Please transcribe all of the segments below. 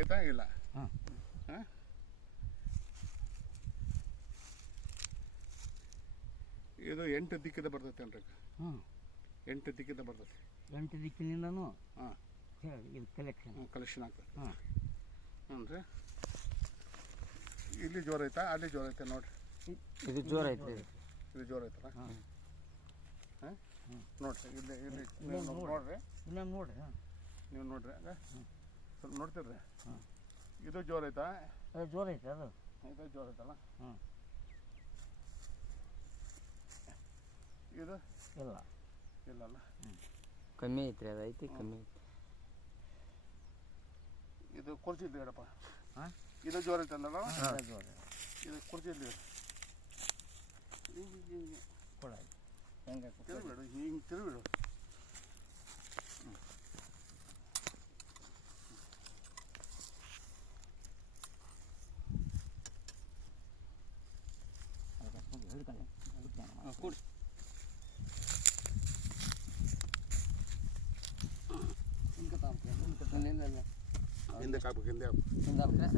ಇಲ್ಲ ಹಾಂ? ಇದು ಎಂಟು ದಿಕ್ಕಿದ ಬರ್ತೈತೆ ಅಲ್ರಿ ಹ್ಞೂ ಎಂಟು ದಿಕ್ಕಿದ ಬರ್ತೈತಿ. ಎಂಟು ದಿಕ್ಕಿನಿಂದನೂ ಹಾಂ. ಇದು ಕಲೆಕ್ಷನ್ ಕಲೆಕ್ಷನ್ ಆಗ್ತದೆ. ಹಾಂ ಹ್ಞೂ ರೀ. ಇಲ್ಲಿ ಜೋರ ಐತಾ? ಅಲ್ಲಿ ಜೋರ ಐತೆ ನೋಡ್ರಿ. ಇದು ಜೋರ ಐತೆ ಇದು ಜೋರ ಐತಲ್ಲ? ಹಾಂ? ಹಾಂ ನೋಡ್ರಿ ಇಲ್ಲಿ ಇಲ್ಲಿ ನೋಡ್ರಿ. ನೋಡ್ರಿ. ಇಲ್ಲ ನೋಡಿರಿ ನೀವು ನೋಡ್ರಿ ಹಂಗ? ಸ್ವಲ್ಪ ನೋಡ್ತಿರ್ರಿ. ಹಾಂ ಇದು ಜೋರ್ ಐತಾ? ಜೋರ್ ಐತೆ ಅದು. ಇದು ಜೋರ್ ಐತಲ್ಲ? ಹಾಂ ಇದು? ಇಲ್ಲ. ಇಲ್ಲಲ್ಲ? ಕಮ್ಮಿ ಐತ್ರಿ ಅದು ಐತಿ ಕಮ್ಮಿ ಐತಿ. ಇದು ಕುರ್ಚಿ ಇದ್ರಿ ಹೇಳಪ್ಪ. ಹಾಂ? ಇದು ಜೋರ್ ಐತೆ ಅಂದಲ್ಲ? ಅದು ಜೋರು ಇದು ಕುರ್ಚಿ ಇಲ್ಲಿ ಇಡು. ಹಿಂಗೆ ಹಿಂಗೆ ಕೊಡ ಹಿಂಗೆ ತಿರುಗಿಬಿಡು. ಹಿಂಗೆ ತಿರುಗಿಬಿಡು ಕೊಡಿ ಹಿಂದೆ ಹಾಕ್ಬೇಕು ಹಿಂದೆ ಹಾಕ್ಬೇಕು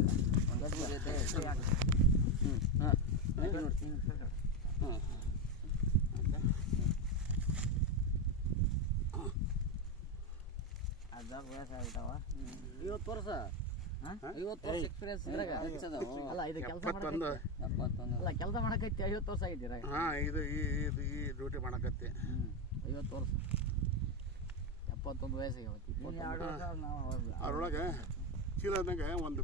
ಹ್ಞೂ ಅದಾಗ ವಯಸ್ಸು ಆಗ್ಬಿಟ್ಟವ ಐವತ್ತು ವರ್ಷ ಹಾಂ ಐವತ್ತು ವರ್ಷ ಎಕ್ಸ್ಪೀರಿಯನ್ಸ್ ಅಲ್ಲ ಇದು ಕೆಲಸ ಎಪ್ಪತ್ತೊಂದು. ಅಲ್ಲ ಕೆಲಸ ಮಾಡಕೈತಿ ಐವತ್ತು ವರ್ಷ ಆಗಿದ್ದೀರ ಹಾಂ ಇದು ಈ ಇದು ಈ ಡ್ಯೂಟಿ ಮಾಡಕತ್ತಿ. ಐವತ್ತು ವರ್ಷ. ಎಪ್ಪತ್ತೊಂದು ವಯಸ್ಸಿಗೆ ಅವತ್ತು ಇಪ್ಪತ್ತೊಂದು ಅದ್ರೊಳಗೆ ಚೀಲದಂಗೆ ಒಂದು